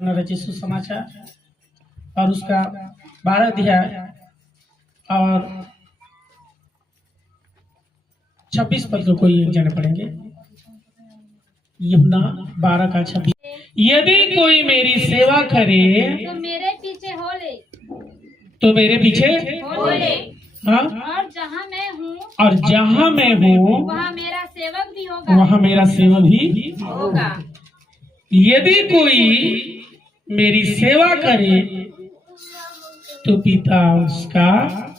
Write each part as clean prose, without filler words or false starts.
रचित सुसमाचार और उसका 12 अध्याय और 26 पद को कोई एक जने पढ़ेंगे। यूहन्ना 12 का 26। यदि कोई मेरी सेवा करे तो मेरे पीछे हो ले। तो मेरे पीछे हो ले। हाँ, और जहाँ मैं हूँ और जहाँ मैं हूँ वहाँ मेरा सेवक भी होगा। वहाँ मेरा सेवक भी होगा। यदि कोई मेरी सेवा करे तो पिता उसका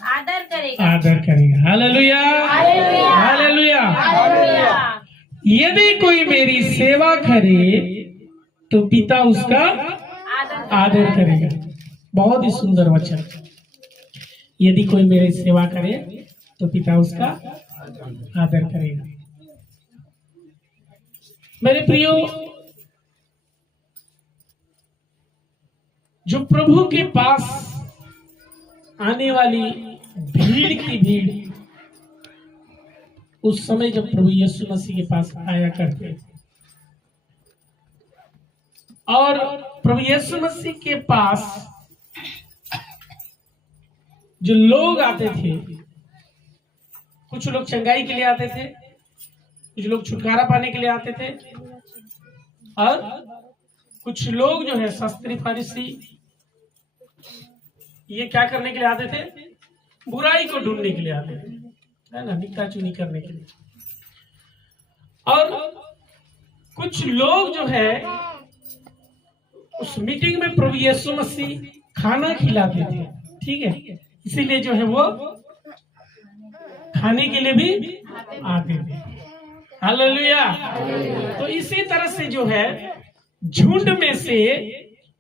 आदर करेगा। आदर करेगा। Hallelujah, hallelujah, hallelujah. हालेलुया। यदि कोई मेरी सेवा करे तो पिता उसका आदर करेगा। बहुत ही सुंदर वचन। यदि कोई मेरी सेवा करे तो पिता उसका आदर करेगा। मेरे प्रियो, जो प्रभु के पास आने वाली भीड़ की भीड़, उस समय जब प्रभु यीशु मसीह के पास आया करते और प्रभु यीशु मसीह के पास जो लोग आते थे, कुछ लोग चंगाई के लिए आते थे, कुछ लोग छुटकारा पाने के लिए आते थे और कुछ लोग जो है शास्त्री फरीसी ये क्या करने के लिए आते थे? बुराई को ढूंढने के लिए आते थे, है ना, निक्का चुनी करने के लिए। और कुछ लोग जो है उस मीटिंग में प्रभु यीशु मसीह खाना खिलाते थे, ठीक है, इसीलिए जो है वो खाने के लिए भी आते थे। हालेलुया। तो इसी तरह से जो है झुंड में से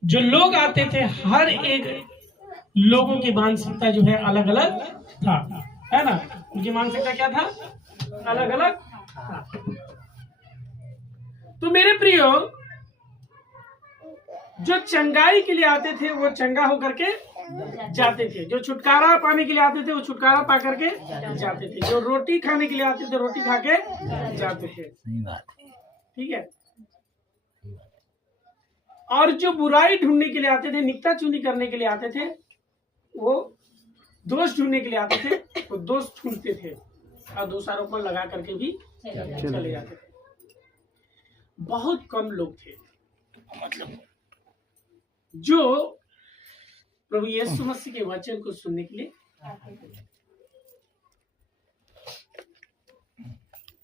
जो लोग आते थे, हर एक लोगों की मानसिकता जो है अलग अलग था, है ना। उनकी मानसिकता क्या था? अलग अलग था। तो मेरे प्रियो, जो चंगाई के लिए आते थे वो चंगा होकर के जाते थे, जो छुटकारा पाने के लिए आते थे वो छुटकारा पा करके जाते थे, जो रोटी खाने के लिए आते थे रोटी खा के जाते थे, ठीक है। और जो बुराई ढूंढने के लिए आते थे, निक्ता चुनी करने के लिए आते थे, वो दोष ढूंढने के लिए आते थे, वो दोष ढूंढते थे और दोषारोपण लगा करके भी चले जाते थे। बहुत कम लोग थे मतलब जो प्रभु यीशु मसीह के वचन को सुनने के लिए आते थे।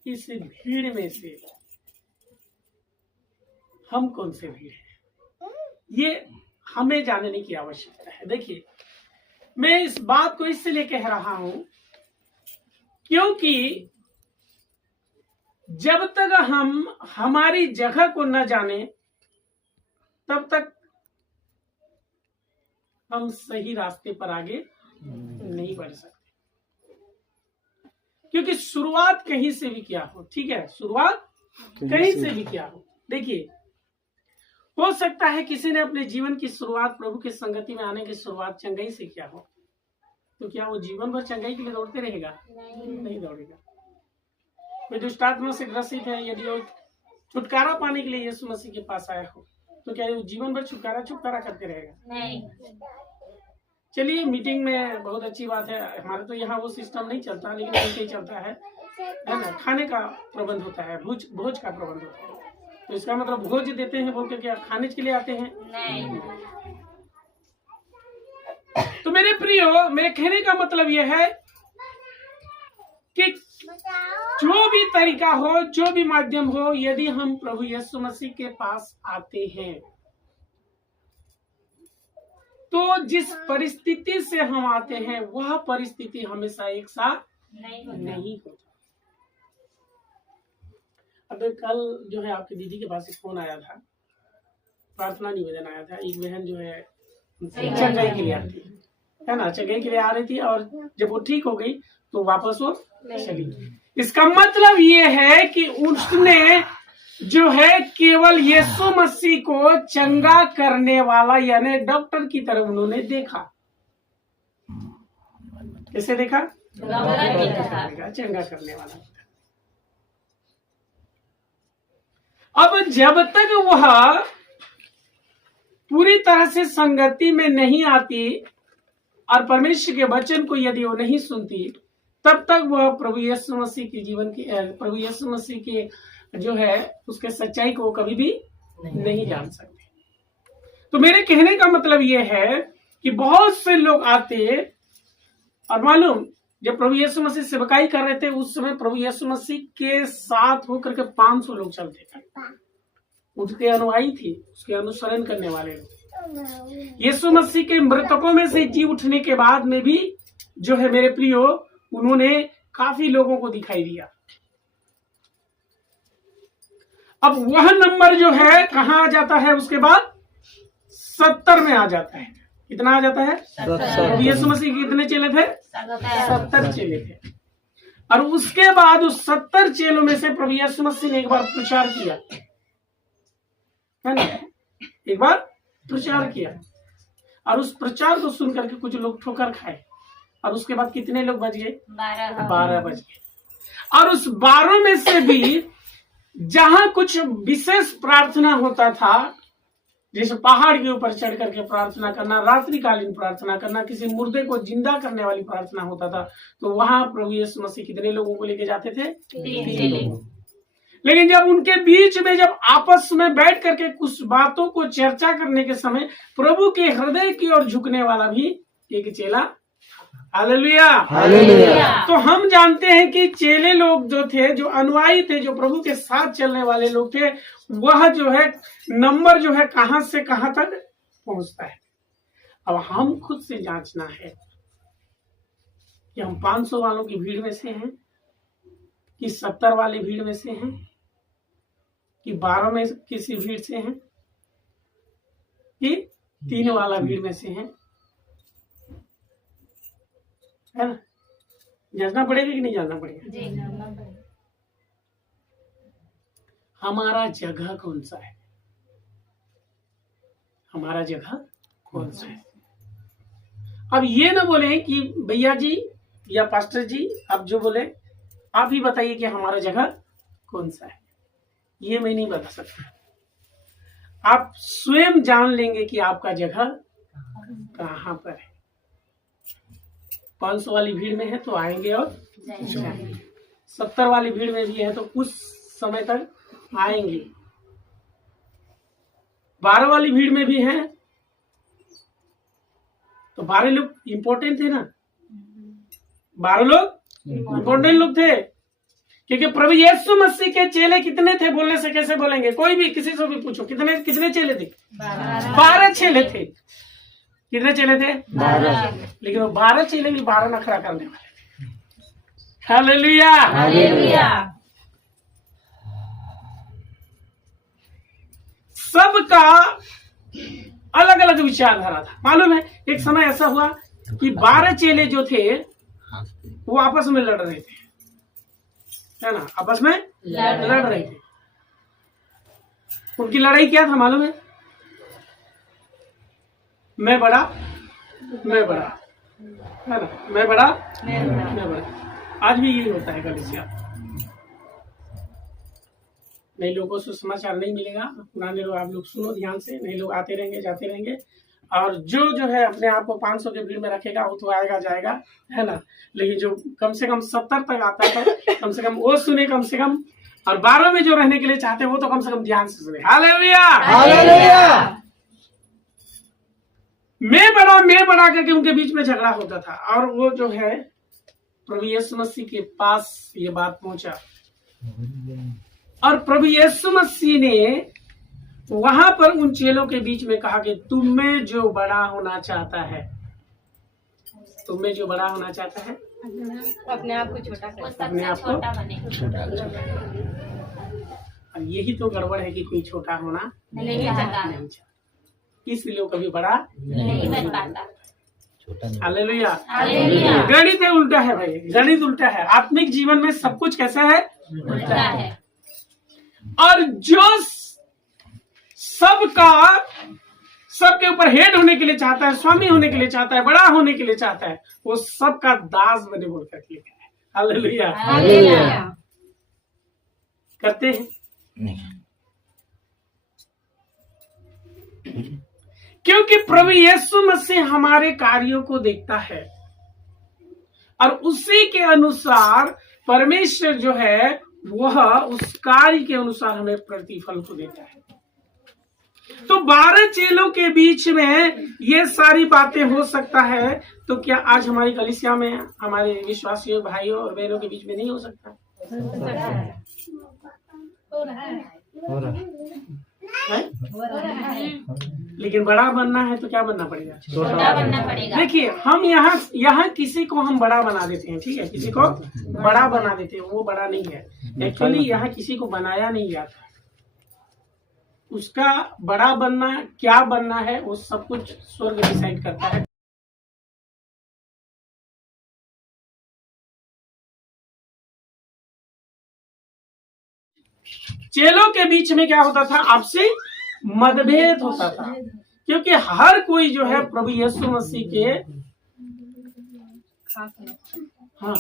इस भीड़ में से हम कौन से भीड़ हैं, ये हमें जानने की आवश्यकता है। देखिए, मैं इस बात को इसलिए कह रहा हूं क्योंकि जब तक हम हमारी जगह को न जाने तब तक हम सही रास्ते पर आगे नहीं बढ़ सकते। क्योंकि शुरुआत कहीं से भी क्या हो, ठीक है, शुरुआत कहीं से भी क्या हो। देखिए, हो सकता है किसी ने अपने जीवन की शुरुआत, प्रभु की संगति में आने की शुरुआत चंगाई से किया हो, तो क्या वो जीवन भर चंगाई के लिए दौड़ते रहेगा? नहीं दौड़ेगा। कोई दुष्टात्मा से ग्रसित है, यदि वो छुटकारा पाने के लिए यीशु मसीह के पास आया हो, तो क्या वो जीवन भर छुटकारा करते रहेगा? नहीं। चलिए, मीटिंग में बहुत अच्छी बात है, हमारे तो यहाँ वो सिस्टम नहीं चलता, लेकिन ऐसे ही चलता है ना, खाने का प्रबंध होता है, भोज का प्रबंध होता है। तो इसका मतलब भोज देते हैं बोल के क्या खाने के लिए आते हैं? नहीं। तो मेरे प्रियो, मेरे कहने का मतलब यह है कि जो भी तरीका हो, जो भी माध्यम हो, यदि हम प्रभु यीशु मसीह के पास आते हैं तो जिस परिस्थिति से हम आते हैं वह परिस्थिति हमेशा एक साथ नहीं होता। अब कल जो है आपकी दीदी के पास एक फोन आया था, प्रार्थना निवेदन आया था। एक बहन जो है चंगाई के लिए आती है ना, चंगाई के लिए आ रही थी और जब वो ठीक हो गई तो वापस वो चली गई। इसका मतलब ये है कि उसने जो है केवल यीशु मसीह को चंगा करने वाला, यानी डॉक्टर की तरह उन्होंने देखा। कैसे देखा? चंगा करने वाला। अब जब तक वह पूरी तरह से संगति में नहीं आती और परमेश्वर के वचन को यदि वो नहीं सुनती, तब तक वह प्रभु यीशु मसीह के जीवन की प्रभु यीशु मसीह के जो है उसके सच्चाई को वो कभी भी नहीं जान सकते। तो मेरे कहने का मतलब ये है कि बहुत से लोग आते, और मालूम जब प्रभु यीशु मसीह सेवकाई कर रहे थे उस समय प्रभु यीशु मसीह के साथ होकर के 500 लोग चलते थे, उसके अनुयायी थे, उसके अनुसरण करने वाले लोग। यीशु मसीह के मृतकों में से जी उठने के बाद में भी जो है मेरे प्रियो, उन्होंने काफी लोगों को दिखाई दिया। अब वह नंबर जो है कहाँ आ जाता है, उसके बाद 70 में आ जाता है। कितना आ जाता है? 70। यीशु मसीह के कितने चेले थे? 70 चेले थे। और उसके बाद उस 70 चेलों में से प्रभु यीशु मसीह ने एक बार प्रचार किया, है ना, एक बार प्रचार किया, और उस प्रचार को सुन करके कुछ लोग ठोकर खाए, और उसके बाद कितने लोग बच गए? 12 बच गए। और उस 12 में से भी जहां कुछ विशेष प्रार्थना होता था, जैसे पहाड़ के ऊपर चढ़ करके प्रार्थना करना, रात्रिकालीन प्रार्थना करना, किसी मुर्दे को जिंदा करने वाली प्रार्थना होता था, तो वहां प्रभु यीशु मसीह कितने लोगों को लेके जाते थे? 3 लोगों। लेकिन जब उनके बीच में जब आपस में बैठ करके कुछ बातों को चर्चा करने के समय प्रभु के हृदय की ओर झुकने वाला भी एक चेला, हालेलुया, हालेलुया। तो हम जानते हैं कि चेले लोग जो थे, जो अनुयायी थे, जो प्रभु के साथ चलने वाले लोग थे, वह जो है नंबर जो है कहां से कहां तक पहुंचता है। अब हम खुद से जांचना है कि हम 500 वालों की भीड़ में से हैं, कि 70 वाली भीड़ में से हैं, कि 12 में किसी भीड़ से हैं, कि 3 वाला भीड़ में से हैं, है ना। जांचना पड़ेगा कि नहीं जांचना पड़ेगा? हमारा जगह कौन सा है? हमारा जगह कौन सा है? अब ये ना बोले कि भैया जी या पास्टर जी आप जो बोले आप ही बताइए कि हमारा जगह कौन सा है। ये मैं नहीं बता सकता। आप स्वयं जान लेंगे कि आपका जगह कहाँ पर है। 500 वाली भीड़ में है तो आएंगे और जाएंगे, 70 वाली भीड़ में भी है तो कुछ समय तक आएंगे, 12 वाली भीड़ में भी है तो 12 लोग इंपॉर्टेंट थे ना, 12 लोग इंपॉर्टेंट लोग थे, क्योंकि प्रभु यीशु मसीह के चेले कितने थे बोलने से कैसे बोलेंगे? कोई भी किसी से भी पूछो कितने चेले थे? 12 चेले थे। कितने चेले थे? 12। लेकिन वो 12 चेले भी 12 नखरा करने वाले थे। Hallelujah, hallelujah. सबका अलग अलग विचारधारा था। मालूम है एक समय ऐसा हुआ कि 12 चेले जो थे वो आपस में लड़ रहे थे, है ना, आपस में लड़ रहे थे। उनकी लड़ाई क्या था मालूम है? मैं बड़ा, है ना, मैं बड़ा। आज भी यही होता है कलीसिया। नए लोगों से समाचार नहीं मिलेगा, पुराने लोग आप लोग सुनो ध्यान से, नए लोग आते रहेंगे जाते रहेंगे, और जो है अपने आप को 500 के भीड़ में रखेगा वो तो आएगा जाएगा, है ना। लेकिन जो कम से कम 70 तक आता है कम से कम वो सुने कम से कम, और 12 में जो रहने के लिए चाहते हैं वो तो कम से कम ध्यान से सुने। Hallelujah, hallelujah. मैं बड़ा करके उनके बीच में झगड़ा होता था, और वो जो है प्रभु यीशु मसीह के पास ये बात पहुंचा, और प्रभु यीशु मसीह ने वहां पर उन चेलों के बीच में कहा कि तुम में जो बड़ा होना चाहता है, तुम में जो बड़ा होना चाहता है अपने आप को छोटा कर, अपने आप को छोटा। अब यही तो गड़बड़ है कि कोई छोटा होना नहीं चाहता, इसलिए वो कभी बड़ा नहीं बन पाता। Hallelujah, hallelujah. गणित है उल्टा है भाई, गणित उल्टा है। आत्मिक जीवन में सब कुछ कैसा है? उल्टा है। और जो सबके ऊपर हेड होने के लिए चाहता है, स्वामी होने के लिए चाहता है, बड़ा होने के लिए चाहता है, वो सबका दास बने बोल करके लिखा है। Hallelujah, hallelujah. करते हैं क्योंकि प्रभु यीशु मसीह हमारे कार्यों को देखता है और उसी के अनुसार परमेश्वर जो है वह उस कार्य के अनुसार हमें प्रतिफल को देता है। तो 12 चेलों के बीच में ये सारी बातें हो सकता है, तो क्या आज हमारी कलीसिया में हमारे विश्वासी भाइयों और बहनों के बीच में नहीं हो सकता? लेकिन बड़ा बनना है तो क्या बनना पड़ेगा? छोटा बनना पड़ेगा। देखिए, हम यहाँ किसी को हम बड़ा बना देते हैं, ठीक है, किसी को बड़ा बना देते हैं, वो बड़ा नहीं है। एक्चुअली यहाँ किसी को बनाया नहीं जाता, उसका बड़ा बनना क्या बनना है वो सब कुछ स्वर्ग डिसाइड करता है। चेलों के बीच में क्या होता था? आपसी मतभेद होता था, क्योंकि हर कोई जो है प्रभु यीशु मसीह के हाँ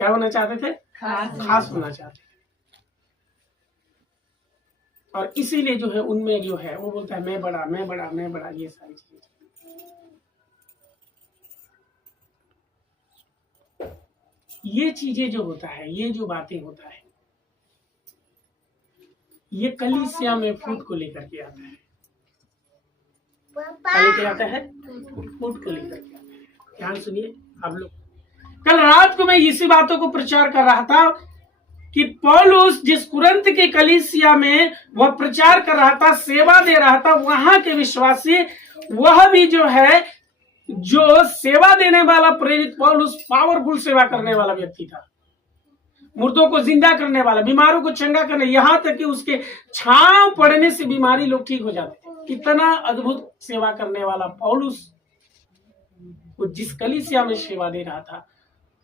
क्या होना चाहते थे? खास होना चाहते थे। और इसीलिए जो है उनमें जो है वो बोलता है मैं बड़ा, मैं बड़ा, मैं बड़ा, ये सारी चीजें। ये चीजें जो होता है, ये जो बातें होता है, ये कलीसिया में फूट को लेकर के आता है। क्या लेकर आता है? फूट को लेकर के आता है। ध्यान सुनिए आप लोग। कल रात को मैं इसी बातों को प्रचार कर रहा था कि पौलुस जिस कुरिन्थ के कलीसिया में वह प्रचार कर रहा था, सेवा दे रहा था, वहां के विश्वासी वह भी जो है, जो सेवा देने वाला प्रेरित पौलुस पावरफुल सेवा करने वाला व्यक्ति था, मुर्दों को जिंदा करने वाला, बीमारों को चंगा करने, यहाँ तक कि उसके छांव पड़ने से बीमारी लोग ठीक हो जाते थे। कितना अद्भुत सेवा करने वाला पौलुस, वो जिस कलीसिया में सेवा दे रहा था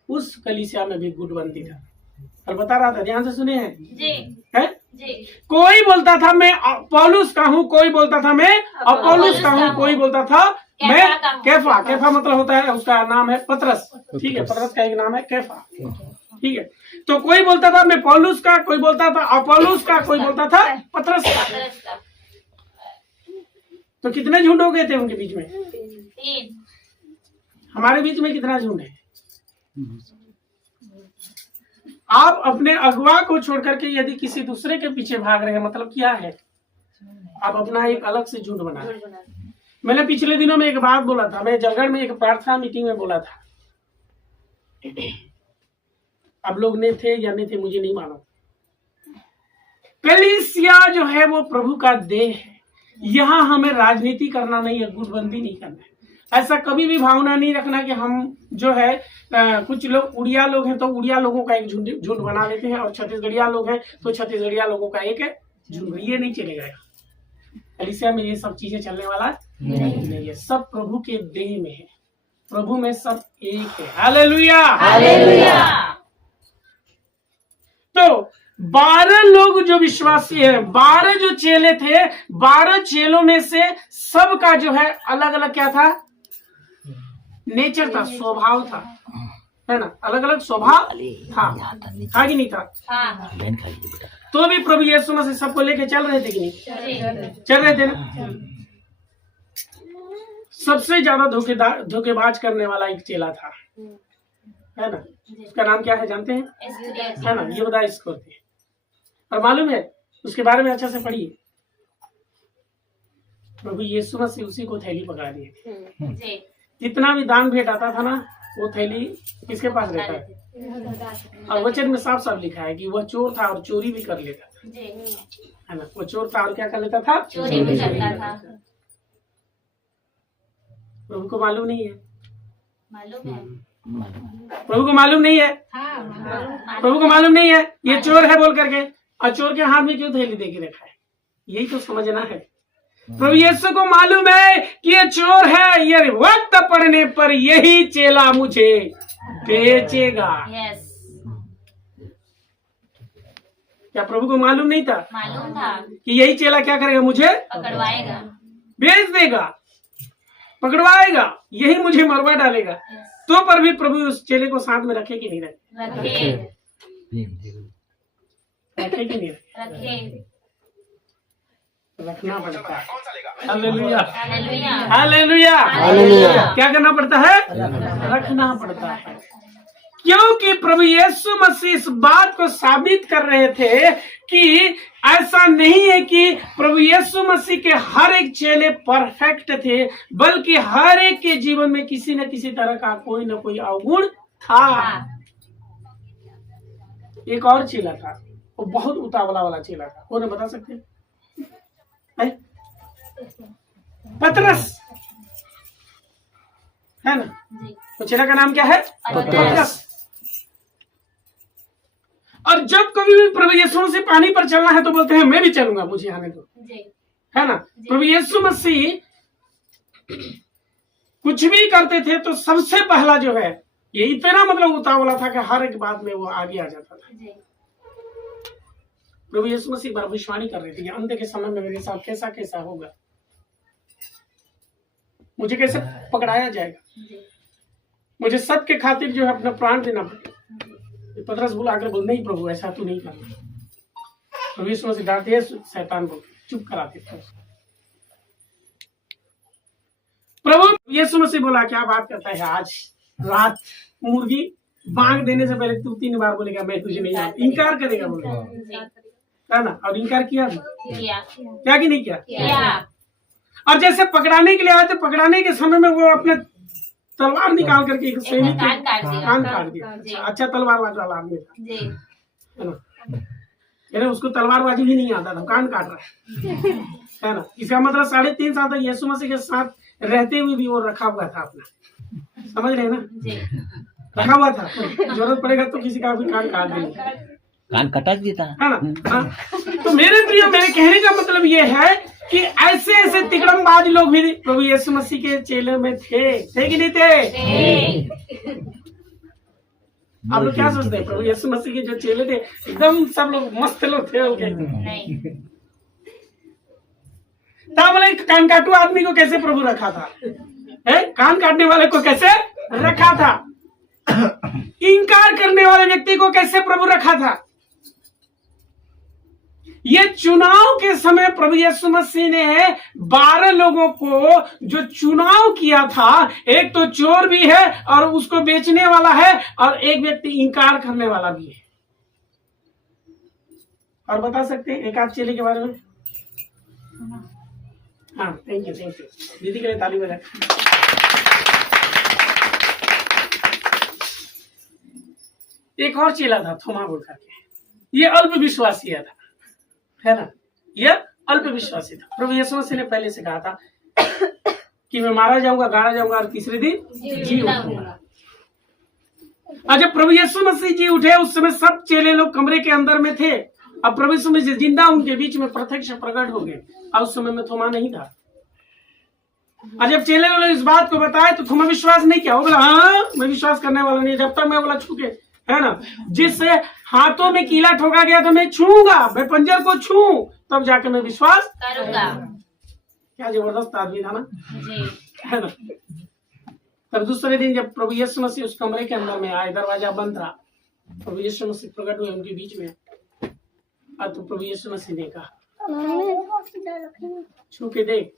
उस कलीसिया में भी गुटबंदी था। और बता रहा था, ध्यान से सुने हैं जी। कोई बोलता था मैं पौलुस का हूँ, कोई बोलता था मैं अपोलोस का हूँ, कोई बोलता था मैं कैफा। कैफा मतलब होता है, उसका नाम है पतरस, ठीक है, पतरस का एक नाम है कैफा, ठीक है। तो कोई बोलता था मैं पौलुस का, कोई बोलता था अपोलोस का, कोई बोलता था पतरस का। तो कितने झुंड हो गए थे उनके बीच में? 3। हमारे बीच में कितना झुंड है? आप अपने अगुआ को छोड़ करके यदि किसी दूसरे के पीछे भाग रहे हैं, मतलब क्या है? आप अपना एक अलग से झुंड बना रहे हैं। मैंने पिछले दिनों में एक बात बोला था, मैं जलगढ़ में एक प्रार्थना मीटिंग में बोला था, अब लोग ने थे या नहीं थे मुझे नहीं मालूम। कलीसिया जो है वो प्रभु का देह है, यहाँ हमें राजनीति करना नहीं है, गुटबंदी नहीं करना है। ऐसा कभी भी भावना नहीं रखना कि हम जो है कुछ लोग उड़िया लोग हैं तो उड़िया लोगों का एक झुंड बना लेते हैं, और छत्तीसगढ़िया लोग हैं तो छत्तीसगढ़िया लोगों का एक झुंड। ये नहीं चलेगा। कलीसिया में ये सब चीजें चलने वाला नहीं है। सब प्रभु के देह में है, प्रभु में सब एक है। Hallelujah, hallelujah. तो 12 लोग जो विश्वासी है, 12 जो चेले थे, 12 चेलों में से सबका जो है अलग अलग क्या था? नेचर था, स्वभाव था, है ना, अलग अलग स्वभाव था कि नहीं था? तो भी प्रभु यीशु मसीह सबको लेके चल रहे थे कि नहीं? चल रहे थे ना। सबसे ज्यादा धोखेबाज करने वाला एक चेला था, है ना, उसका नाम क्या है जानते हैं? है ना, ये बता इसको। और मालूम है उसके बारे में अच्छा से पढ़िए। प्रभु यीशु मसीह उसी को थैली पकड़ा दिए। जितना भी दान भेंट आता था ना, वो थैली किसके पास रहता है? और वचन में साफ साफ लिखा है कि वह चोर था और चोरी भी कर लेता था, है ना। वो चोर था और क्या कर लेता था? चोरी भी करता था। प्रभु को मालूम नहीं है? मालूम है। प्रभु को मालूम नहीं है? प्रभु को मालूम नहीं है ये चोर है बोल करके, और चोर के हाथ में क्यों थैली दे के रखा है? यही तो समझना है। प्रभु यीशु को मालूम है कि ये चोर है, ये वक्त पड़ने पर यही चेला मुझे बेचेगा। क्या प्रभु को मालूम नहीं था? मालूम था कि यही चेला क्या करेगा? मुझे पकड़वाएगा, बेच देगा, पकड़वाएगा, यही मुझे मरवा डालेगा। तो पर भी प्रभु उस चेले को साथ में रखे कि नहीं रखे? रखे कि नहीं रखे। रखना पड़ता है। Hallelujah hallelujah hallelujah hallelujah. क्या करना पड़ता है? रखना पड़ता है, क्योंकि प्रभु यीशु मसीह इस बात को साबित कर रहे थे कि ऐसा नहीं है कि प्रभु यीशु मसीह के हर एक चेले परफेक्ट थे, बल्कि हर एक के जीवन में किसी न किसी तरह का कोई न कोई अवगुण था। एक और चेला था, वो बहुत उतावला वाला चेला था, कौन है बता सकते हैं? पतरस है ना? जी तो चेला का नाम क्या है? पतरस। और जब कभी भी प्रभु यीशु से पानी पर चलना है तो बोलते हैं मैं भी चलूंगा, मुझे आने दो, जी है ना? प्रभु यीशु मसीह कुछ भी करते थे तो सबसे पहला जो है, ये इतना मतलब उतावला था कि हर एक बात में वो आगे आ जाता था। जी प्रभु यीशु मसीह भविष्यवाणी कर रहे थे कि अंत के समय में मेरे साथ कैसा कैसा होगा, मुझे कैसे पकड़ाया जाएगा, जी मुझे सत्य के खातिर जो है अपना प्राण देना पड़ेगा। पतरस बोला आकर बोल नहीं प्रभु ऐसा तू नहीं करना। प्रभु यीशु मसीह डांटते हैं, शैतान को चुप कराते थे। प्रभु यीशु मसीह बोला क्या बात करता है, आज रात मुर्गी बांग देने से पहले तू 3 बार बोलेगा मैं तुझे नहीं जानता, इनकार करेगा बोलेगा, जी है ना? और इनकार किया भी। किया क्या कि नहीं किया? किया और जैसे पकड़ाने के लिए आए थे, पकड़ाने के समय में वो अपने तलवार निकाल करके एक सैनिक के कान काट दिया। कान काट दिया। जी। अच्छा तलवारबाज वाला आदमी था, जी है ना? यानी उसको तलवारबाजी भी नहीं आता था, कान काट रहा है ना? इसका मतलब 3.5 साल तक यीशु मसीह के साथ रहते हुए भी वो रखा हुआ था अपना, समझ रहे हैं ना? जी रखा हुआ था, जरूरत पड़ेगा तो किसी का भी कान काट देंगे, कान कटा देता है ना? हाँ। तो मेरे प्रिय, मेरे कहने का मतलब ये है कि ऐसे ऐसे तिकड़मबाज लोग भी प्रभु यीशु मसीह के चेले में थे कि नहीं थे? आप लोग क्या सोचते हैं? प्रभु यीशु मसीह के जो चेले थे एकदम सब लोग मस्त लोग थे उनके। नहीं तब बोले कान काटू आदमी को कैसे प्रभु रखा था, है? कान काटने वाले को कैसे रखा था? इनकार करने वाले व्यक्ति को कैसे प्रभु रखा था? ये चुनाव के समय प्रभु यीशु मसीह ने 12 लोगों को जो चुनाव किया था, एक तो चोर भी है और उसको बेचने वाला है, और एक व्यक्ति इनकार करने वाला भी है। और बता सकते हैं एक आध चेले के बारे में? हाँ थैंक यू दीदी के लिए ताली बजा। एक और चेला था थोमा बोल करके, ये अल्प विश्वासी था, है ना? ये अल्प विश्वासी था। प्रभु यीशु मसीह ने पहले से कहा था कि मैं मारा जाऊंगा, गाड़ा जाऊंगा और तीसरे दिन जी उठूंगा। और जब प्रभु यीशु मसीह जी उठे उस समय सब चेले लोग कमरे के अंदर में थे, अब प्रभु यीशु मसीह जिंदा उनके बीच में प्रत्यक्ष प्रकट हो गए, और उस समय में थोमा नहीं था। और जब चेले लोग इस बात को बताए तो थोमा विश्वास नहीं किया, वो बोला हाँ मैं विश्वास करने वाला नहीं, जब तक मैं बोला छू के, है ना? जिससे हाथों में कीला ठोका गया तो मैं छूऊंगा, मैं पंजर को छू तब जाके मैं विश्वास करूंगा। क्या जबरदस्त आदमी था ना, जी है ना? तब दूसरे दिन जब प्रभु यीशु मसीह उस कमरे के अंदर में आए, दरवाजा बंद था, प्रभु यीशु मसीह प्रकट हुए उनके बीच में। और तो प्रभु यीशु मसीह ने कहा छू के देख,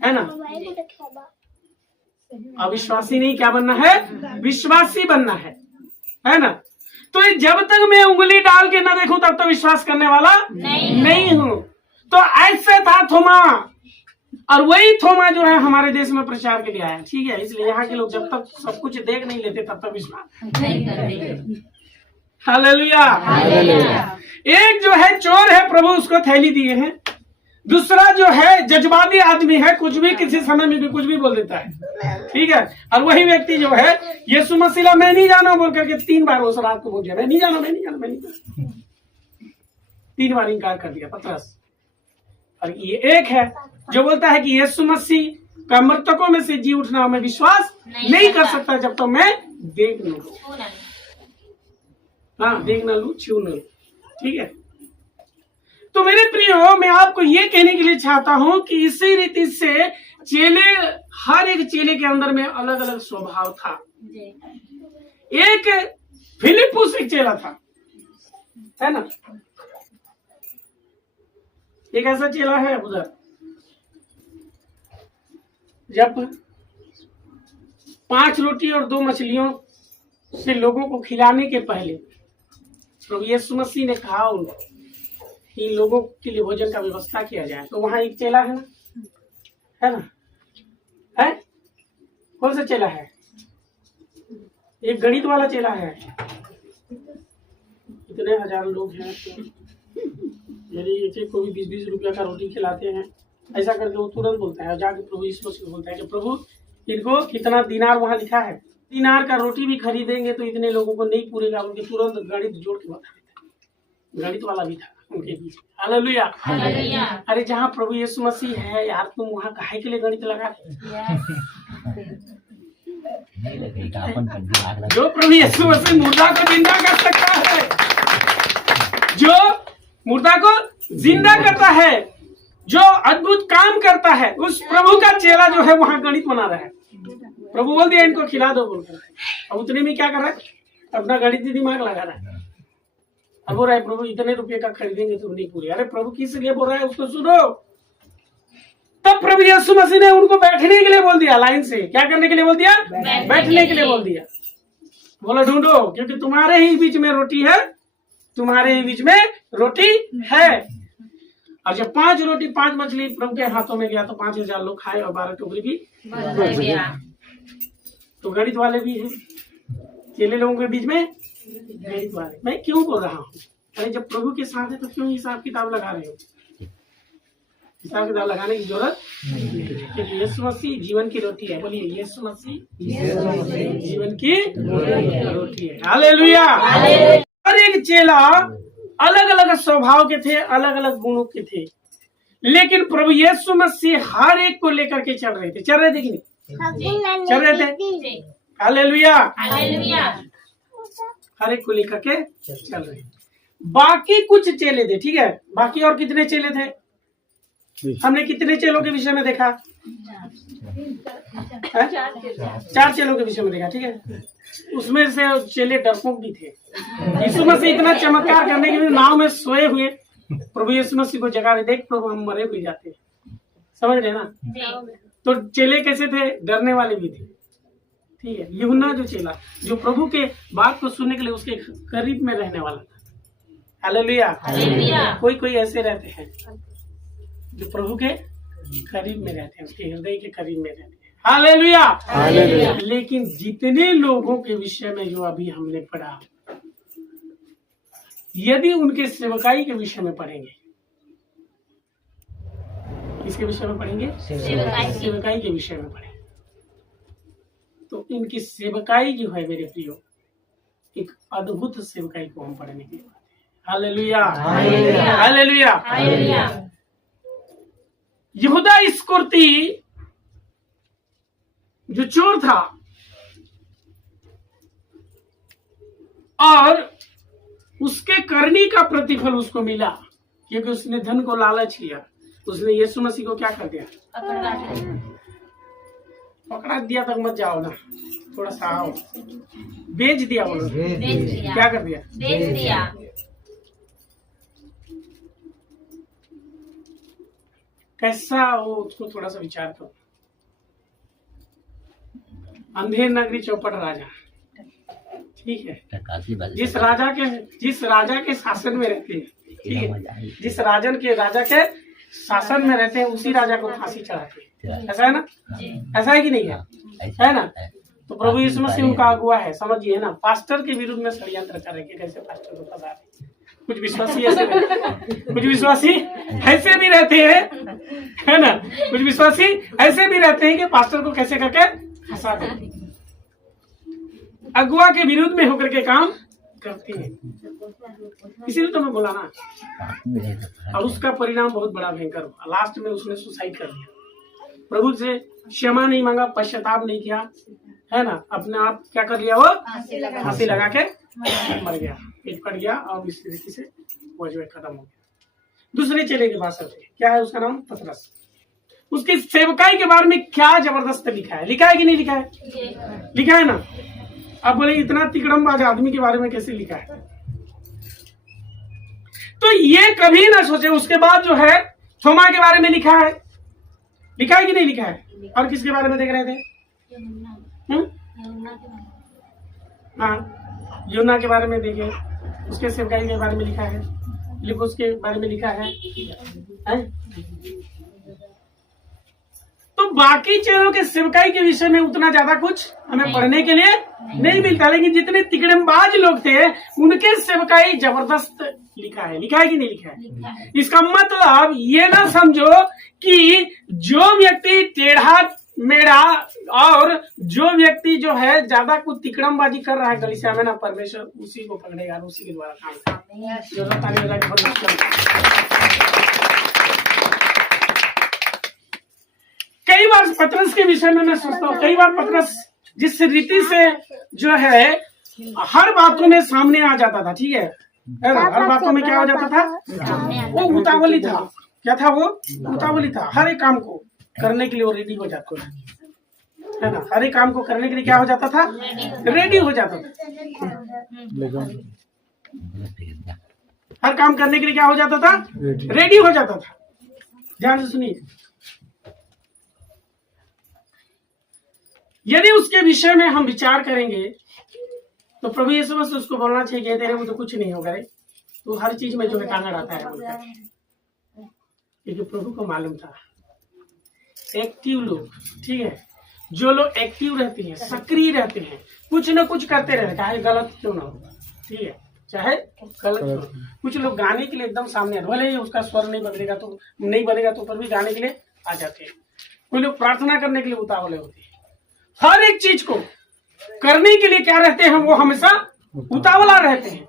है ना? अविश्वासी नहीं क्या बनना है? विश्वासी बनना है ना? तो ये जब तक मैं उंगली डाल के ना देखूं तब तक विश्वास करने वाला नहीं हूं। तो ऐसे था थोमा, और वही थोमा जो है हमारे देश में प्रचार के लिए आया, ठीक है? इसलिए यहाँ के लोग जब तक सब कुछ देख नहीं लेते तब तक विश्वास नहीं करते। हालेलुया। एक जो है चोर है, प्रभु उसको थैली दिए हैं। दूसरा जो है जज्बाती आदमी है, कुछ भी किसी समय में भी कुछ भी बोल देता है, ठीक है? और वही व्यक्ति जो है यीशु मसीह मैं नहीं जाना बोल करके 3 बार उस रात को बोल दिया मैं नहीं जाना, मैं नहीं जाना, मैं नहीं जाना। 3 बार इनकार कर दिया पतरस। और ये एक है जो बोलता है कि यीशु मसीह का मृतकों में से जी उठना मैं विश्वास नहीं कर सकता जब तक मैं देख न लूं। हाँ देख न लूं, छू न लूं, ठीक है? तो मेरे प्रियो, मैं आपको ये कहने के लिए चाहता हूं कि इसी रीति से चेले, हर एक चेले के अंदर में अलग अलग स्वभाव था। एक फिलिप्पुस एक चेला था, है ना? एक ऐसा चेला है उधर, जब 5 रोटी और 2 मछलियों से लोगों को खिलाने के पहले प्रभु यीशु मसीह ने कहा उनको कि लोगों के लिए भोजन का व्यवस्था किया जाए। तो वहां एक चेला है ना, है कौन सा चेला है? एक गणित वाला चेला है। इतने हजार लोग हैं तो मेरे एक को भी 20-20 रुपया का रोटी खिलाते हैं, ऐसा करके वो तुरंत बोलता है, जाके प्रभु यीशु मसीह बोलता है कि प्रभु इनको कितना दिनार, वहां लिखा है दिनार का रोटी भी खरीदेंगे तो इतने लोगों को नहीं पूरेगा। उनके तुरंत गणित जोड़ के बता देता है। गणित वाला भी था उनके बीच। हालेलुया। अरे जहाँ प्रभु यीशु मसीह है यार, तुम वहाँ काहे के लिए गणित लगा रहे? जो प्रभु यीशु मसीह मुर्दा को जिंदा कर सकता है, जो मुर्दा को जिंदा करता है, जो अद्भुत काम करता है, उस प्रभु का चेला जो है वहां गणित बना रहा है। प्रभु बोल दिया इनको खिला दो बोलकर, अब उतने में क्या कर रहा है? अपना गणित दिमाग लगा रहा है। अब बोल रहा है प्रभु इतने रुपये का खरीदेंगे तो नहीं पूरे। अरे प्रभु किस लिए बोल रहा है उसको सुनो। तब प्रभु यीशु मसीह ने उनको बैठने के लिए बोल दिया, लाइन से क्या करने के लिए बोल दिया? बैठने के लिए बोल दिया। बोलो ढूंढो, क्योंकि तुम्हारे ही बीच में रोटी है, तुम्हारे ही बीच में रोटी है। और जब 5 रोटी 5 मछली प्रभु के हाथों में गया तो 5000 लोग खाए और 12 टोकरी भी भर गया। तो गणित वाले भी हैं चेले लोगों के बीच में, गणित वाले। मैं क्यों बोल रहा हूँ? अरे जब प्रभु के साथ है तो क्यों हिसाब किताब लगा रहे हो? हिसाब किताब लगाने की जरूरत नहीं है, क्योंकि यीशु मसीह जीवन की रोटी है। बोलिए यीशु मसीह जीवन की रोटी है। हालेलुया। हर एक चेला अलग अलग स्वभाव के थे, अलग अलग गुणों के थे, लेकिन प्रभु यीशु मसीह हर एक को लेकर के चल रहे थे कि नहीं? चल रहे थे। हालेलुया। हर एक को लेकर के चल रहे। बाकी कुछ चेले थे, ठीक है। बाकी और कितने चेले थे? हमने कितने चेलों के विषय में देखा? 4 चेलों के विषय में देखा, ठीक है। उसमें से चेले डरपोक भी थे। यीशु मसीह इतना चमत्कार करने के लिए नाव में सोए हुए प्रभु यीशु मसीह को जगा रहे, देख प्रभु हम मरे हुए जाते, समझ रहे ना? तो चेले कैसे थे? डरने वाले भी थे, ठीक है। यूहन्ना जो चेला, जो प्रभु के बात को सुनने के लिए उसके करीब में रहने वाला था। हालेलुया। कोई ऐसे रहते हैं जो प्रभु के करीब में रहते हैं, उसके हृदय के करीब में रहते हैं। हालेलुया। लेकिन जितने लोगों के विषय में जो अभी हमने पढ़ा, यदि उनके सेवकाई के विषय में पढ़ेंगे, किसके विषय में पढ़ेंगे? सेवकाई के विषय में पढ़ेंगे, तो इनकी सेवकाई जो है मेरे प्रियो, एक अद्भुत सेवकाई को हम पढ़ने के लिए। हालेलुया। यहूदा इस्करियोती जो चोर था और उसके करनी का प्रतिफल उसको मिला, क्योंकि उसने धन को लालच किया। उसने यीशु मसीह को क्या कर दिया? पकड़ा दिया तक मत जाओ ना, थोड़ा सा आओ। बेच दिया। बोलो क्या कर दिया? बेच दिया। कैसा वो, उसको थोड़ा सा विचार करो। अंधेर नगरी चौपट राजा, ठीक है। जिस राजा के शासन में रहते हैं, ठीक है, जिस राजा के शासन में रहते हैं, उसी राजा को फांसी चढ़ाते हैं। ऐसा है ना? ऐसा है कि नहीं है ना? तो प्रभु यीशु मसीह उनका अगुआ है, समझिए ना। पास्टर के विरुद्ध में षड्यंत्र करेंगे, कैसे पास्टर को फंसा रहे। कुछ विश्वासी ऐसे भी रहते हैं, है ना? कुछ विश्वासी ऐसे भी रहते हैं कि पास्टर को कैसे करके फंसा देते, अगुआ के विरुद्ध में होकर के काम करते हैं। इसीलिए तो मैं बोला ना। और उसका परिणाम बहुत बड़ा भयंकर हुआ। लास्ट में उसने सुसाइड कर लिया, प्रभु से क्षमा नहीं मांगा, पश्चाताप नहीं किया, है ना? अपने आप क्या कर लिया? वो फांसी लगा के मर गया, पेट कट गया और इस तरीके से वो जो है खत्म हो गया। दूसरे चेले के पास आते, क्या है उसका नाम? पतरस। उसकी सेवकाई के बारे में क्या जबरदस्त लिखा है। लिखा है कि नहीं लिखा है? लिखा है ना। अब बोले इतना तिकड़मबाज आदमी के बारे में कैसे लिखा है? तो ये कभी ना सोचे। उसके बाद जो है थोमा के बारे में लिखा है कि नहीं लिखा है? और किसके बारे में देख रहे थे? हाँ, यूना के बारे में देखे, उसके सेवकाई के बारे में लिखा है, फिलिप्पुस के बारे में लिखा है। तो बाकी चीजों के सेवकाई के विषय में उतना ज्यादा कुछ हमें पढ़ने के लिए नहीं मिलता, लेकिन जितने तिकड़मबाज लोग थे उनके सेवकाई जबरदस्त लिखा है कि नहीं लिखा है? इसका मतलब ये ना समझो कि जो व्यक्ति टेढ़ा मेढ़ा और जो व्यक्ति जो है ज्यादा कुछ तिकड़मबाजी कर रहा है कलीसिया में ना, परमेश्वर उसी को पकड़ेगा, उसी के द्वारा काम कई बार पतरस के विषय में मैं सोचता हूँ, कई बार पतरस जिस रीति से जो है हर बातों में सामने आ जाता था, ठीक है ना? हर बातों में क्या हो जाता था? वो उतावली था। क्या था वो? उतावली था। हर एक काम को करने के लिए वो रेडी हो जाता था, है ना? हर एक काम को करने के लिए क्या हो जाता था? रेडी हो जाता था। हर काम करने के लिए क्या हो जाता था? रेडी हो जाता था। ध्यान से सुनिए, यदि उसके विषय में हम विचार करेंगे तो प्रभु यीशु मसीह उसको बोलना चाहिए तेरे में तो कुछ नहीं होगा रे, तो हर चीज में जो है कांगड़ आता है बोलता है। क्योंकि प्रभु को मालूम था एक्टिव लोग, ठीक है, जो लोग एक्टिव रहते हैं, सक्रिय रहते हैं, कुछ न कुछ करते रहते, चाहे गलत क्यों ना हो, ठीक है, चाहे गलत क्यों। कुछ लोग गाने के लिए एकदम सामने, भले ही उसका स्वर नहीं बदलेगा तो पर भी गाने के लिए आ जाते हैं। कोई लोग प्रार्थना करने के लिए उतावले होते हैं। हर एक चीज को करने के लिए क्या रहते हैं? वो हमेशा उतावला रहते हैं।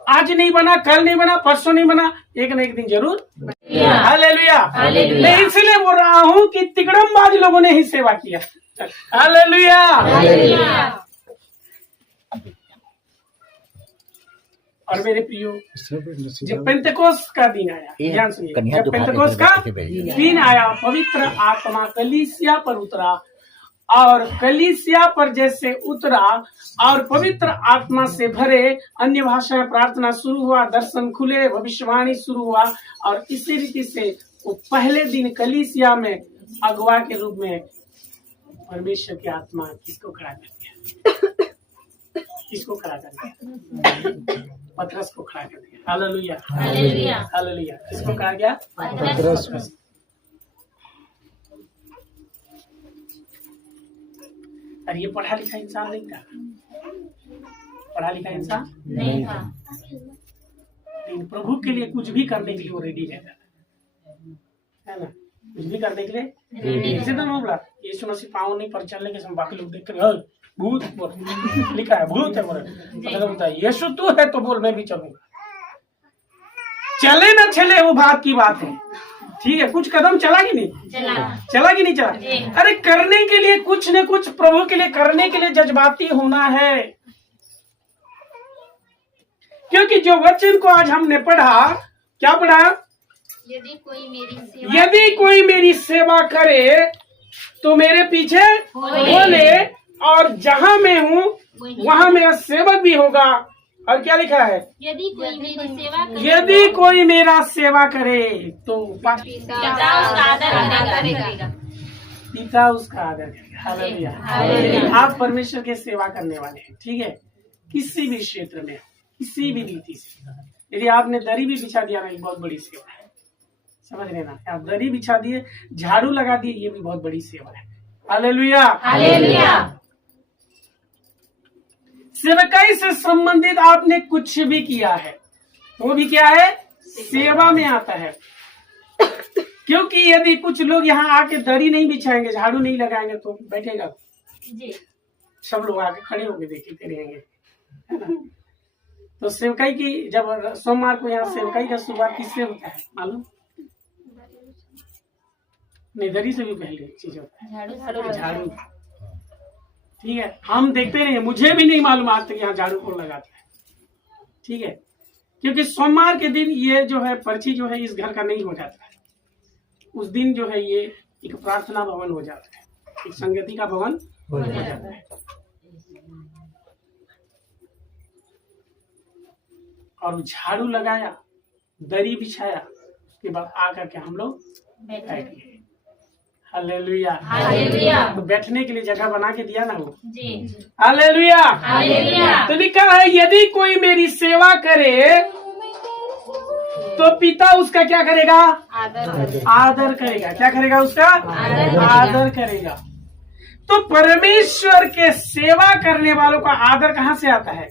आज नहीं बना, कल नहीं बना, परसों नहीं बना, एक न एक दिन जरूर। हालेलुया। मैं इसलिए बोल रहा हूँ कि तिकड़मबाज लोगों ने ही सेवा किया। हालेलुया। और मेरे प्रियो, जब पेंतेकोस्त का दिन आया, ध्यान सुनिए, जब पेंतेकोस्त का दिन आया, पवित्र आत्मा कलीसिया पर उतरा, और कलीसिया पर जैसे उतरा और पवित्र आत्मा से भरे, अन्य भाषा में प्रार्थना शुरू हुआ, दर्शन खुले, भविष्यवाणी शुरू हुआ। और इसी रीति से वो पहले दिन कलीसिया में अगुआ के रूप में परमेश्वर की आत्मा किसको खड़ा कर दिया? किसको खड़ा कर दिया? पतरस को खड़ा कर दिया। Hallelujah, hallelujah. किसको खड़ा किया? पतरस। और ये पढ़ा लिखा इंसान नहीं था, पढ़ा लिखा इंसान नहीं था, लेकिन प्रभु के लिए कुछ भी करने के लिए वो रेडी रहता था, है ना? कुछ भी करने के लिए इसी तरह बोला यीशु मसीह पाँव नहीं पर चलने के समय बाकी लोग देख कर भूत लिखा है, भूत है बोलता है यीशु तू है तो बोल मैं भी चलूंगा। चले ना चले वो बात की बात है, ठीक है, कुछ कदम चला कि नहीं चला कि नहीं चला? अरे करने के लिए कुछ न कुछ प्रभु के लिए करने के लिए जज्बाती होना है। क्योंकि जो वचन को आज हमने पढ़ा, क्या पढ़ा? यदि कोई मेरी सेवा करे तो मेरे पीछे बोले, और जहां मैं हूँ वहां मेरा सेवक भी होगा। और क्या लिखा है? यदि कोई मेरा सेवा करे तो पिता उसका आदर करेगा। हालेलुया। आप परमेश्वर के सेवा करने वाले हैं, ठीक है, किसी भी क्षेत्र में, किसी भी रीति से। यदि आपने दरी भी बिछा दिया ना, एक बहुत बड़ी सेवा है, समझ लेना। आप दरी बिछा दिए, झाड़ू लगा दिए, ये भी बहुत बड़ी सेवा है। Hallelujah, hallelujah. सेवकाई से संबंधित आपने कुछ भी किया है, वो भी क्या है? सेवा में आता है। क्योंकि यदि कुछ लोग यहाँ आके दरी नहीं बिछाएंगे, झाड़ू नहीं लगाएंगे तो बैठेगा जी। सब लोग आके खड़े होके देखते रहेंगे, है ना? तो सेवकाई की जब सोमवार को यहाँ सेवकाई का शुरुआत किससे होता है मालूम? नहीं, दरी से भी पहले चीज होता है झाड़ू। ठीक है, हम देखते नहीं, मुझे भी नहीं मालूम आज तक यहाँ झाड़ू कौन लगाता है, ठीक है, क्योंकि सोमवार के दिन ये जो है पर्ची जो है इस घर का नहीं हो जाता है। उस दिन जो है ये एक प्रार्थना भवन हो जाता है, एक संगति का भवन हो जाता है। और झाड़ू लगाया, दरी बिछाया, उसके बाद आकर के हम लोग बैठे। बैठ गए। हालेलुया। हालेलुया। तो बैठने के लिए जगह बना के दिया ना वो। जी। हालेलुया। हालेलुया। तो लिखा है यदि कोई मेरी सेवा करे तो पिता उसका क्या करेगा? आदर करेगा। क्या करेगा? उसका आदर करेगा। तो परमेश्वर के सेवा करने वालों का आदर कहाँ से आता है?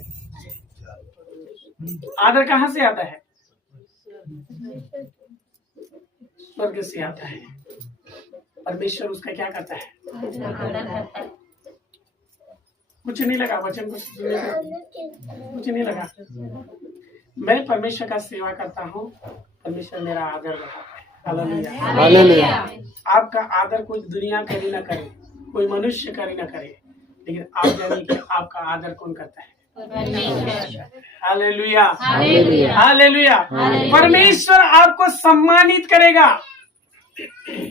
आदर कहाँ से आता है? स्वर्ग से आता है। परमेश्वर उसका क्या करता है? आदर करता है। कुछ नहीं लगा वचन कुछ नहीं लगा। मैं परमेश्वर का सेवा करता हूँ, परमेश्वर मेरा आदर बढ़ाता है। हालेलुया। हालेलुया। आपका आदर कोई दुनिया करे ना करे, कोई मनुष्य करे ना करे, लेकिन आप जानिए कि आपका आदर कौन करता है? हालेलुया। हालेलुया। हालेलुया। परमेश्वर आपको सम्मानित करेगा,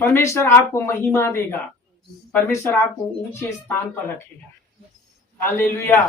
परमेश्वर आपको महिमा देगा, परमेश्वर आपको ऊंचे स्थान पर रखेगा। हालेलुया।